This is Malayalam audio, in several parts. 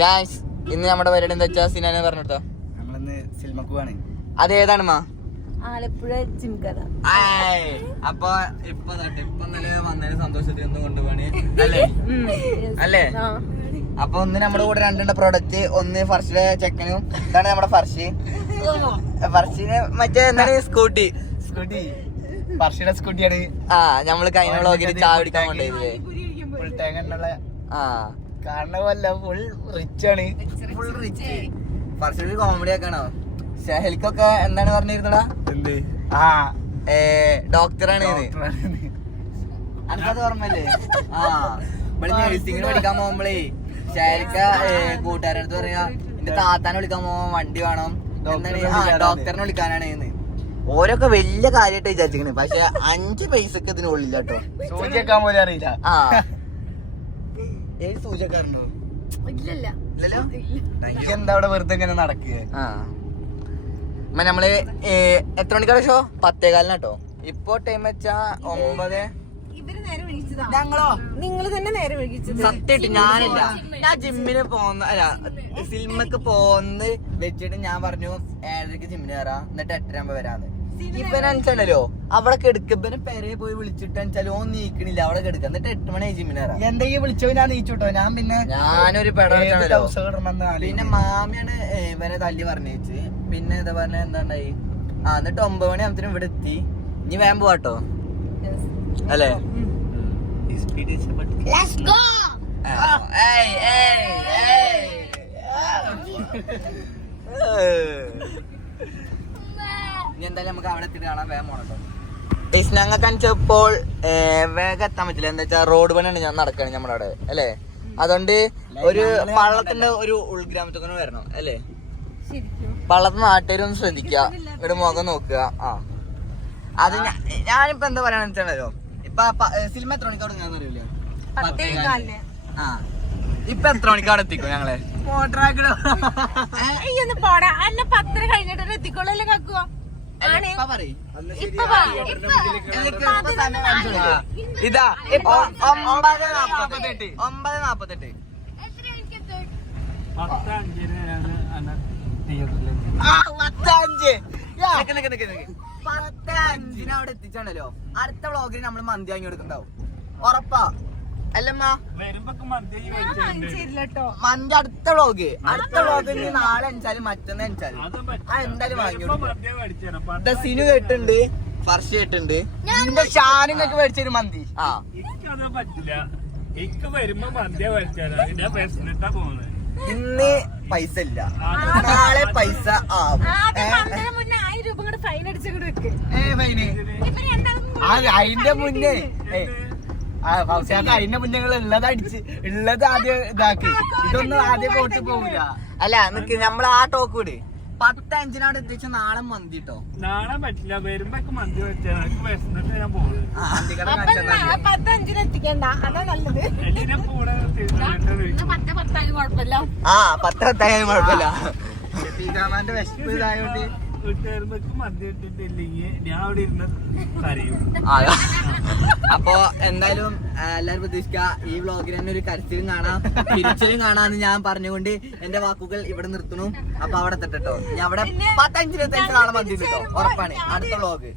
ഗായ്സ് ഇന്ന് നമ്മുടെ പരിപാടി എന്താ വെച്ചാ സിനാനെ പറഞ്ഞിട്ടോ നമ്മളിന്ന് സിനിമക്ക് പോവാണ്. അതേതാണ് മാ ആലപ്പുഴ ജിംഖാന. അപ്പൊ ഇപ്പൊ വന്നതിന് സന്തോഷത്തിൽ ഒന്ന് കൊണ്ടുപോണേ അല്ലേ അല്ലേ? അപ്പൊ ഒന്ന് നമ്മുടെ കൂടെ രണ്ടുണ്ട് പ്രോഡക്റ്റ്. ഒന്ന് ഫർഷിലെ ചെക്കനും ഇതാണ് നമ്മുടെ ഫർഷിന് മറ്റേ എന്താണ് സ്കൂട്ടി ഫർഷിയുടെ സ്കൂട്ടിയാണ്. നമ്മള് കഴിഞ്ഞ വ്ളോഗിൽ ചായ കുടിക്കാൻ കൊണ്ടുപോയില്ലേ? ഫുൾ ടാങ്ക് ഉള്ള കാരണമല്ല, ഫുൾ റിച്ച് ആണ്. Full rich. ഫർഷിന് കോമഡി ആക്കാണോ? ഷെഹലിക്കൊക്കെ എന്താണ് പറഞ്ഞിരുന്നടാ? എന്ത് ഡോക്ടറാണ്. അനക്കത് ഓർമ്മല്ലേ? ഇവിടെ നഴ്സിംഗിന് പഠിക്കാൻ പോകുമ്പോഴേ ഷെഹലിക്ക കൂട്ടുകാരടുത്ത് പറയാ എന്റെ താത്താനെ വിളിക്കാൻ പോവാൻ വണ്ടി വേണം, ഡോക്ടറിനെ വിളിക്കാനാണ്. ഓരോക്കെ വലിയ കാര്യമായിട്ട് വിചാരിച്ചിരിക്കണ്. പക്ഷെ 5 പൈസക്ക് ഇതിന് ഉള്ളില്ല കേട്ടോ. സൂചിക്കാൻ പോലും അറിയില്ല. ഏത് സൂചക്കാരുണ്ടോ? എന്താ അവിടെ വെറുതെ ഇങ്ങനെ നടക്കുക? നമ്മള് എത്ര മണിക്കാണ് ഷോ? 10:15 കേട്ടോ. ഇപ്പൊ ടൈം വെച്ചാ 9. ഞങ്ങളോ? നിങ്ങള് തന്നെ നേരെ വിളിച്ചത്. സത്യമായിട്ട് ഞാനില്ല. ഞാൻ ജിമ്മിന് പോന്ന സിനിമക്ക് പോന്ന് വെച്ചിട്ട് ഞാൻ പറഞ്ഞു 7:30 ജിമ്മിന് കയറാം, എന്നിട്ട് 8:30 വരാന്ന്. ഇവനനുസരിച്ചല്ലോ അവിടെ കെടുക്കപ്പനെ പെരെ പോയി വിളിച്ചിട്ട് വെച്ചാൽ ഓൻ നീക്കണില്ല, അവിടെ കെടുക്ക, എന്നിട്ട് 8 മണി ജിമ്മിന് കയറാം. എന്തെങ്കിലും വിളിച്ചോ ഞാൻ നീച്ചോട്ടോ. ഞാനൊരു പെടല്ലോ. പിന്നെ മാമിയാണ് ഇവനെ തല്ലി പറഞ്ഞേച്ച്. പിന്നെ എന്താ പറഞ്ഞ എന്താണ്ടായി? എന്നിട്ട് 9 മണി ആകുമ്പത്തിനും ഇവിടെ എത്തി. ഇനി വേഗം പോവാട്ടോ അല്ലേ? ഇനി എന്തായാലും നമുക്ക് അവിടെ എത്തിയിട്ട് കാണാൻ വേഗം പോണട്ടോ. ഞങ്ങൾക്ക് അനിച്ചപ്പോൾ വേഗം എത്താൻ പറ്റില്ല. എന്താ വെച്ചാൽ റോഡ് പണിയാണ് ഞാൻ നടക്കാണ് നമ്മുടെ അവിടെ അല്ലേ? അതുകൊണ്ട് ഒരു പള്ളത്തിന്റെ ഒരു ഉൾഗ്രാമത്തിൽ വരണം അല്ലേ? പള്ളത്തെ നാട്ടുകാരൊന്ന് ശ്രദ്ധിക്കുക, ഇവിടെ മുഖം നോക്കുക. അത് ഞാനിപ്പോ എന്താ പറയാന്ന് വെച്ചാണല്ലോ, ഇപ്പൊ സിനിമ എത്ര മണിക്കാട് ഞാൻ അറിയില്ല. ഇപ്പൊ എത്ര മണിക്കാട് എത്തിക്കും ഞങ്ങളെ? ഇതാ 9:48. 9:48. അവിടെ എത്തിച്ചാണല്ലോ. അടുത്ത വ്ളോഗിന് നമ്മള് മന്തി വാങ്ങി കൊടുക്കണ്ടാവും ഉറപ്പാ അല്ലമ്മ? മന്തി അടുത്ത വ്ളോഗ് നാളെ അനിച്ചാലും മറ്റന്ന് അനിച്ചാലും എന്തായാലും വാങ്ങി കൊടുക്കും. സിനു കേട്ടുണ്ട്, ഫർഷി കേട്ടുണ്ട്, എന്റെ ഷാനിങ്ങൊക്കെ മേടിച്ചൊരു മന്തി. ഇന്ന് പൈസ ഇല്ല, നാളെ പൈസ ആവും. അതിന്റെ മുന്നേ അതിന്റെ മുന്നേ ഉള്ളത് ആദ്യം ഇതാക്കി. ഇതൊന്നും ആദ്യം പോട്ട് പോകില്ല. അല്ല നിക്ക് നമ്മള് ആ ടോക്ക് വിട്. 10:05 എത്തിച്ച നാളെ മന്തി ട്ടോ. നാളെ പറ്റില്ല, വരുമ്പോ മന്തി വെച്ചാൽ ഞാൻ പോകുന്നത്. 10:05 എത്തിക്കണ്ട, അതാ നല്ലത്. 10:10 കുഴപ്പമില്ല. വിശപ്പ് ഇതായോണ്ട് മന്തി ഇട്ടിട്ടില്ലെങ്കിൽ ഞാൻ അവിടെ ഇരുന്ന് കരയും. അപ്പൊ എന്തായാലും എല്ലാരും പ്രതീക്ഷിക്ക ഈ വ്ളോഗിൽ തന്നെ ഒരു കരച്ചിലും കാണാം, തിരിച്ചിലും കാണാന്ന് ഞാൻ പറഞ്ഞുകൊണ്ട് എന്റെ വാക്കുകൾ ഇവിടെ നിർത്തണു. അപ്പൊ അവിടെ എത്തട്ടോ. ഞാൻ അവിടെ 10:05 നാളെ മന്തി കിട്ടോ ഉറപ്പാണ്. അടുത്ത വ്ളോഗ്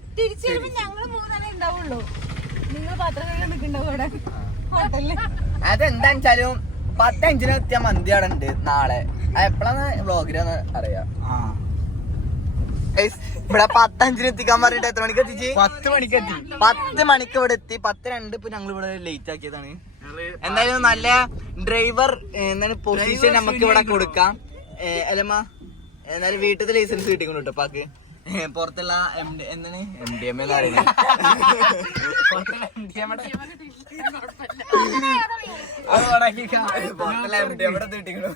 അതെന്താ വെച്ചാലും 10:05 എത്തിയ മന്തി അവിടെ ഉണ്ട് നാളെ. എപ്പോഴാണ് വ്ളോഗിലെന്ന് അറിയാം. ഇവിടെ 10:05 എത്തിക്കാൻ പറഞ്ഞിട്ട് എത്ര മണിക്ക് എത്തിച്ച്? 10 മണിക്ക് എത്തി. 10 മണിക്ക് ഇവിടെ എത്തി. 10:02 ഇപ്പൊ ഞങ്ങൾ ഇവിടെ ലേറ്റ് ആക്കിയതാണ്. എന്തായാലും നല്ല ഡ്രൈവർ എന്താണ് പൊസിഷൻ നമുക്ക് ഇവിടെ കൊടുക്കാം അല്ലമ്മ? എന്നാലും വീട്ടിലത്തെ ലൈസൻസ് കിട്ടിക്കൊണ്ട് കേട്ടോ പാക്ക്. പുറത്തുള്ള എന്താണ് MDMA പറയുന്നത്, പുറത്തുള്ള MDMA കിട്ടിക്കണു.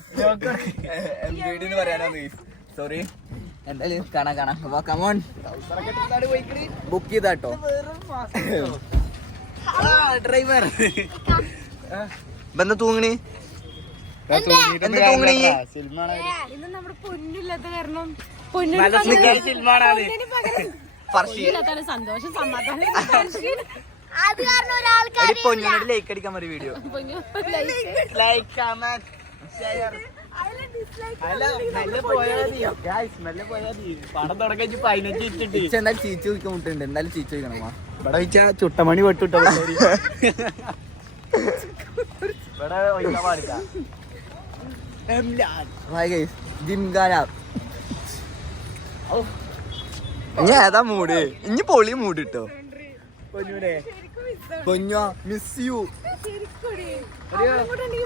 MDD എന്ന് പറയാനോ സോറി. എന്തായാലും കാണാം. കമോൺ ബുക്ക് ചെയ്താട്ടോ ഡ്രൈവർ. എന്താ തൂങ്ങണി? സന്തോഷം സമാധാനം പൊന്നോട് ലൈക്ക് അടിക്കാൻ മതി വീഡിയോ. ലൈക്ക് അല്ല മെല്ലെ പോയാ മതി ഗൈസ് മെല്ലെ പോയാ മതി പടം തുടങ്ങി 15 ഇട്ടിട്ട് എന്തായാലും ചീച്ചു ചോദിക്കാൻ മുട്ടുണ്ട് എന്തായാലും ചീച്ചു ചോദിക്കണമാ ഇവിടെ വെച്ചാ ചുട്ടമണി വെട്ടുട്ടോ ഇവിടെ ഒഴിക്കാൻ പാടില്ല ജിംഖാന ഇനി ഏതാ മൂഡ് ഇനി പൊളി മൂഡ് കിട്ടോ പൊന്നോ മിസ് യു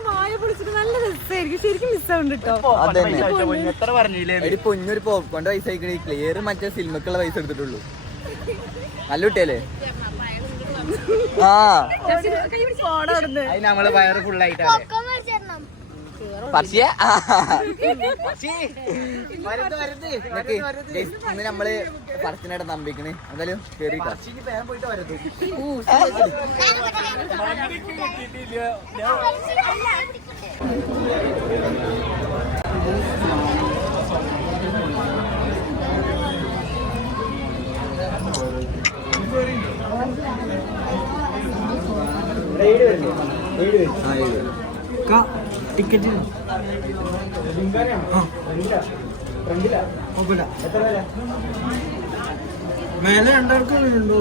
മായ പൊളിച്ചിട്ട് നല്ല രസമായിരിക്കും ശരിക്കും മിസ്സാവുണ്ട് കേട്ടോ. അതന്നെ എത്ര പറഞ്ഞില്ലേ ഒരു പൊന്നൊരു പോപ്കോണിന്റെ പൈസ കഴിക്കണേ ക്ലിയർ മറ്റേ സിനിമക്കുള്ള പൈസ എടുത്തിട്ടുള്ളൂ നല്ല കുട്ടിയല്ലേ ആ അത് നമ്മള് വയറ് ഫുള്ളായിട്ടാണ് പക്ഷേ ഇന്ന് നമ്മള് പറച്ചിനായിട്ട് നമ്പിക്കണേ എന്തായാലും കേറിട്ടാ പോയിട്ട് വരത് ടിക്കറ്റ് മേലെ രണ്ടാൾക്കുണ്ടോ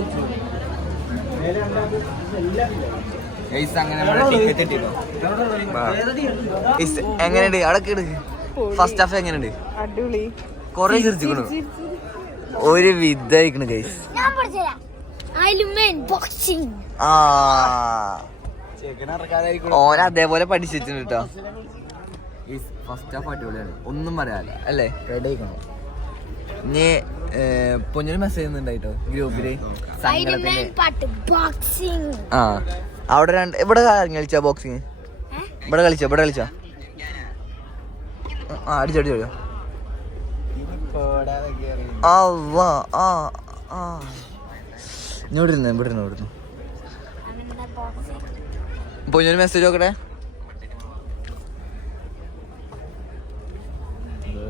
അങ്ങനെ ടിക്കറ്റ് കിട്ടിട്ടോ എങ്ങനെയുണ്ട് അവിടെ കേട് ഫസ്റ്റ് ഹാഫ് എങ്ങനെയുണ്ട് അടിപൊളി കൊറേ ചിരിച്ചിക്കണു ഒരു വിദ്യക്കണ് ഗൈസ് ആ ഓന അതേപോലെ പഠിച്ചിട്ടുണ്ട് കേട്ടോ ഫസ്റ്റ് ഹാഫ് അടിപൊളിയാണ് ഒന്നും പറയാല്ല അല്ലേ റെഡി ആയിക്കണോ ഇനി പൊന്നൊരു മെസ്സേജ് ചെയ്യുന്നുണ്ടായിട്ടോ ഗ്രൂപ്പില് സങ്കടത്തിന്റെ ആ അവിടെ ഇവിടെ കളിച്ചാ ബോക്സിങ് ഇവിടെ കളിച്ചോ ആ അടിച്ചോ ഇവിടുന്നു പൊന്നൊരു മെസ്സേജ് നോക്കട്ടെ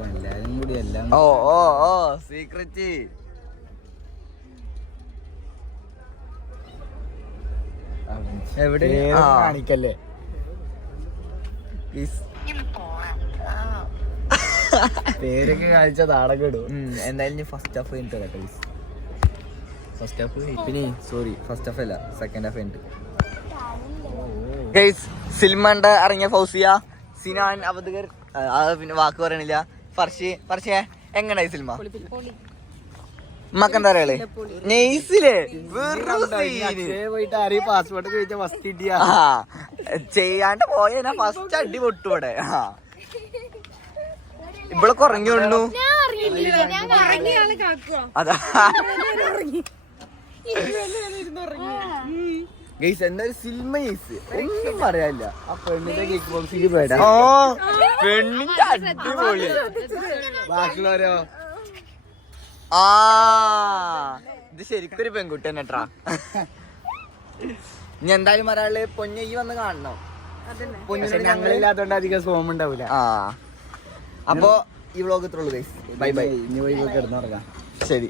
എല്ലാരും കൂടി എല്ലാം ഓ സീക്രറ്റ് എവിടെ കാണിക്കല്ലേ പേരൊക്കെ കാണിച്ച നാടകം ഇടും എന്തായാലും ഫസ്റ്റ് ഹാഫ് കഴിഞ്ഞിട്ട് ഫസ്റ്റ് ഹാഫ് പിന്നെ സോറി ഫസ്റ്റ് ഹാഫ് അല്ല സെക്കൻഡ് ഹാഫ് കഴിഞ്ഞിട്ട് ഗൈസ് സിനിമണ്ട് ഇറങ്ങിയ ഫൗസിയ സിനാൻ അവധകർ പിന്നെ വാക്ക് പറയണില്ല ഫർഷേ എങ്ങനായി സിനിമ മക്കെന്താ പറയാ നെയ്സിലെ പോയിട്ട് ആരെയും പാസ്പോർട്ട് ചോദിച്ച ഫസ്റ്റ് കിട്ടിയ ചെയ്യാണ്ട് പോയ ഫസ്റ്റ് അടി പൊട്ടു ഇവിടെ ഇവിടെ കുറഞ്ഞു അതാ ഗൈസ് എന്തായാലും സിനിമ ഗൈസ് ഒന്നും പറയാനില്ല ആ പെണ്ണിന്റെ കിക്ക് ബോക്സിക്ക് പോയിട്ടാ ഓ പെണ്ണിന്റെ അടിപൊളി ബാക്കിയുള്ളവരോ ആ ഇത് ശരിക്കൊരു പെൺകുട്ടി തന്നെ ട്രാ ഇനി എന്തായാലും ഒരാള് പൊന്നയ്യി വന്ന് കാണണം ഞങ്ങളില്ലാത്തോണ്ട് അധികം സോം ഉണ്ടാവില്ല ആ അപ്പൊ ഈ വ്ളോഗ് ഇത്രയുള്ളൂ ഗൈസ് ബൈ ബൈ ഇനി പോയി കിടന്നുറങ്ങാം ശരി